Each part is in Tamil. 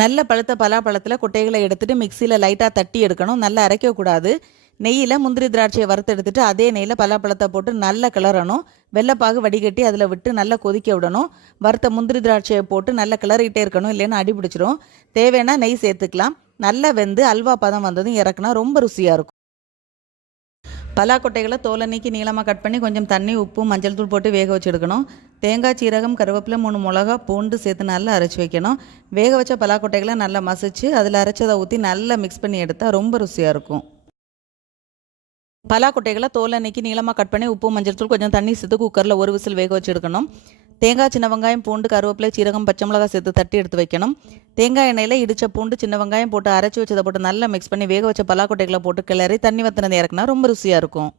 நல்ல பழுத்த பலாப்பழத்தில் கொட்டைகளை எடுத்துட்டு மிக்சியில் லைட்டாக தட்டி எடுக்கணும். நல்லா அரைக்கக்கூடாது. நெய்யில் முந்திரி திராட்சையை வறுத்தெடுத்துட்டு அதே நெய்யில் பலாப்பழத்தை போட்டு நல்லா கிளறணும். வெள்ளைப்பாகு வடிகட்டி அதில் விட்டு நல்லா கொதிக்க விடணும். வறுத்த முந்திரி திராட்சையை போட்டு நல்லா கிளறிட்டே இருக்கணும். இல்லைன்னா அடி பிடிச்சிரும். தேவைன்னா நெய் சேர்த்துக்கலாம். நல்லா வெந்து அல்வா பதம் வந்ததும் இறக்குனா ரொம்ப ருசியாக இருக்கும். பலாக்கொட்டைகளை தோலை நீக்கி நீளமாக கட் பண்ணி கொஞ்சம் தண்ணி உப்பு மஞ்சள் தூள் போட்டு வேக வச்சு எடுக்கணும் தேங்காய் சீரகம் கருவேப்பிலை மூணு மிளகா பூண்டு சேர்த்து நல்லா அரைச்சி வைக்கணும். வேக வச்ச பலாக்கொட்டைகளை நல்லா மசிச்சு அதில் அரைச்சதை ஊற்றி நல்லா மிக்ஸ் பண்ணி எடுத்தால் ரொம்ப ருசியாக இருக்கும். பலாக்கொட்டைகளை தோலை நீக்கி நீளமாக கட் பண்ணி உப்பு மஞ்சள் தூள் கொஞ்சம் தண்ணி சேர்த்து குக்கரில் ஒரு விசில் வேக வச்சு எடுக்கணும் தேங்காய் சின்ன வெங்காயம் பூண்டு கருவேப்பிலை சீரகம் பச்சை மிளகாய் சேர்த்து தட்டி எடுத்து வைக்கணும். தேங்காய் எண்ணெயில் இடிச்ச பூண்டு சின்ன வெங்காயம் போட்டு அரைச்சி வச்சதை போட்டு நல்லா மிக்ஸ் பண்ணி வேக வச்ச பலாக்கொட்டைகளை போட்டு கிளறி தண்ணி வத்தினதை இறக்குனா ரொம்ப ருசியாக இருக்கும்.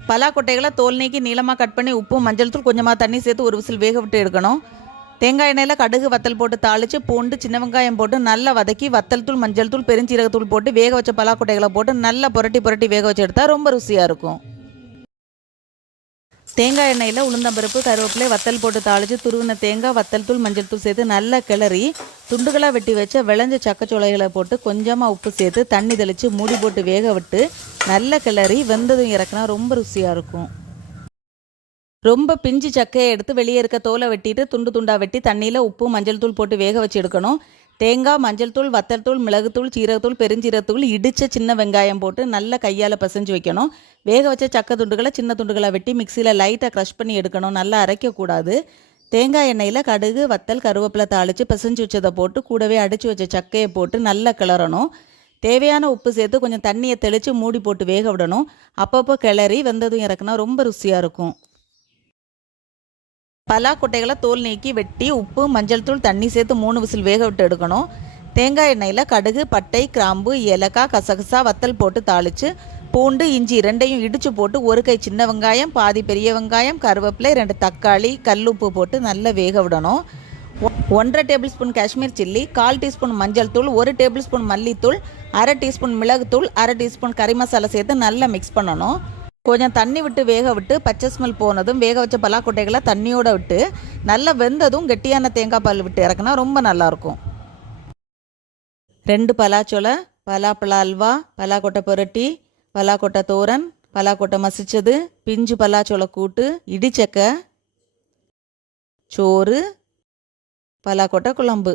பலாக்கொட்டைகளை தோல் நீக்கி நீளமாக கட் பண்ணி உப்பு மஞ்சள் தூள் கொஞ்சமாக தண்ணி சேர்த்து ஒரு விசில் வேக விட்டு எடுக்கணும். தேங்காய் எண்ணெயில் கடுகு வத்தல் போட்டு தாளித்து பூண்டு சின்ன வெங்காயம் போட்டு நல்லா வதக்கி வத்தல் தூள் மஞ்சள் தூள் பெருஞ்சீரகத்தூள் போட்டு வேக வச்ச பலாக்கொட்டைகளை போட்டு நல்லா புரட்டி புரட்டி வேக வச்சு எடுத்தால் ரொம்ப ருசியாக இருக்கும். தேங்காய் எண்ணெயில் உளுந்தம்பருப்பு கருவேப்பிலை வத்தல் போட்டு தாளித்து துருவின தேங்காய் வத்தல் தூள் மஞ்சள் தூள் சேர்த்து நல்லா கிளறி துண்டுகளாக வெட்டி வச்ச விளைஞ்ச சக்கச்சோளைகளை போட்டு கொஞ்சமாக உப்பு சேர்த்து தண்ணி தெளித்து மூடி போட்டு வேக விட்டு நல்லா கிளறி வெந்ததும் இறக்குனா ரொம்ப ருசியாக இருக்கும். ரொம்ப பிஞ்சு சக்கையை எடுத்து வெளியே இருக்க தோலை வெட்டிட்டு துண்டு துண்டாக வெட்டி தண்ணியில் உப்பு மஞ்சள் தூள் போட்டு வேக வச்சு எடுக்கணும். தேங்காய் மஞ்சள் தூள் வத்தல் தூள் மிளகுத்தூள் சீரகத்தூள் பெருஞ்சீரகத்தூள் இடித்த சின்ன வெங்காயம் போட்டு நல்லா கையால் பிசைஞ்சு வைக்கணும். வேக வச்ச சக்கை துண்டுகளை சின்ன துண்டுகளாக வெட்டி மிக்சியில் லைட்டாக க்ரஷ் பண்ணி எடுக்கணும். நல்லா அரைக்கக்கூடாது. தேங்காய் எண்ணெயில் கடுகு வத்தல் கருவேப்பிலை தாளித்து பிசைஞ்சு வச்சதை போட்டு கூடவே அடித்து வச்ச சக்கையை போட்டு நல்லா கிளறணும். தேவையான உப்பு சேர்த்து கொஞ்சம் தண்ணியை தெளித்து மூடி போட்டு வேக விடணும். அப்பப்போ கிளறி வெந்ததும் இறக்குனா ரொம்ப ருசியாக இருக்கும். பலாக்கொட்டைகளை தோல் நீக்கி வெட்டி உப்பு மஞ்சள் தூள் தண்ணி சேர்த்து மூணு விசில் வேக விட்டு எடுக்கணும். தேங்காய் எண்ணெயில் கடுகு பட்டை கிராம்பு ஏலக்காய் கசகசா வத்தல் போட்டு தாளித்து பூண்டு இஞ்சி ரெண்டையும் இடித்து போட்டு ஒரு கை சின்ன வெங்காயம் பாதி பெரிய வெங்காயம் கருவேப்பிலை ரெண்டு தக்காளி கல்லுப்பு போட்டு நல்லா வேக விடணும். ஒன்றரை டேபிள் ஸ்பூன் காஷ்மீர் சில்லி கால் டீஸ்பூன் மஞ்சள் தூள் ஒரு டேபிள் ஸ்பூன் மல்லித்தூள் அரை டீஸ்பூன் மிளகுத்தூள் அரை டீஸ்பூன் கறி மசாலா சேர்த்து நல்லா மிக்ஸ் பண்ணணும். கொஞ்சம் தண்ணி விட்டு வேக விட்டு பச்சை ஸ்மெல் போனதும் வேக வச்ச பலாக்கொட்டைகளை தண்ணியோட விட்டு நல்லா வெந்ததும் கெட்டியான தேங்காய் பால் விட்டு இறக்குனா ரொம்ப நல்லாயிருக்கும். ரெண்டு பலாச்சொலை பலாப்பழ அல்வா பலாக்கொட்டை புரட்டி பலாக்கொட்டை தோரன் பலாக்கொட்டை மசிச்சது பிஞ்சு பலாச்சோலை கூட்டு இடிச்சக்க சோறு பலாக்கொட்டை குழம்பு.